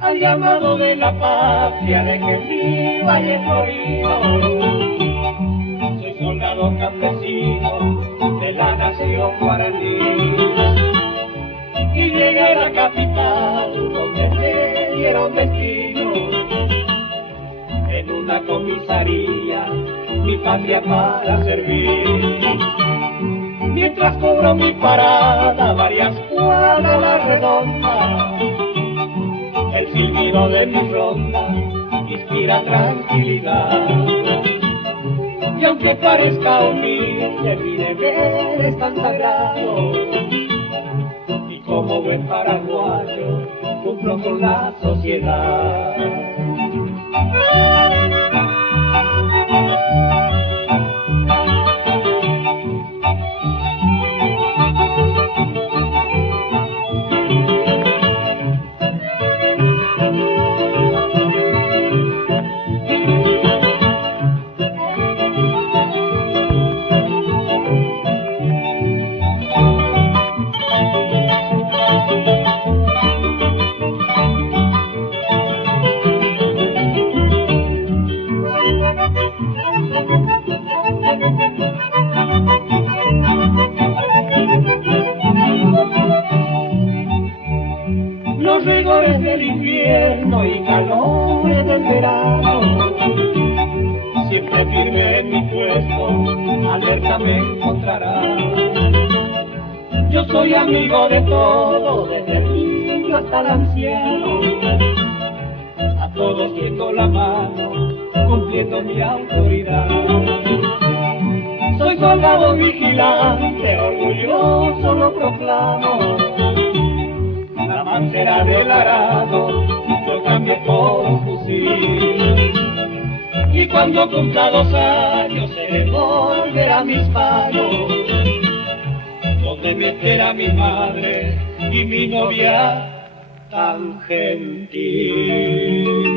Al llamado de la patria de que viva y es florido, soy soldado campesino de la nación guaraní y llegué a la capital donde me dieron destino en una comisaría mi patria para servir. Mientras cubro mi parada varias cuadras a la redonda, el silbido de mi ronda inspira tranquilidad. Y aunque parezca humilde, mi deber es tan sagrado, y como buen paraguayo cumplo con la sociedad. Los rigores del invierno y calores del verano, siempre firme en mi puesto, alerta me encontrará. Yo soy amigo de todo, desde el niño hasta el anciano, a todos tiendo la mano, cumpliendo mi autoridad. Soy soldado vigilante, orgulloso lo proclamo, la mancera del arado lo cambio por un fusil. Y cuando cumpla 2 años se volverá a mis manos, donde me espera mi madre y mi novia tan gentil.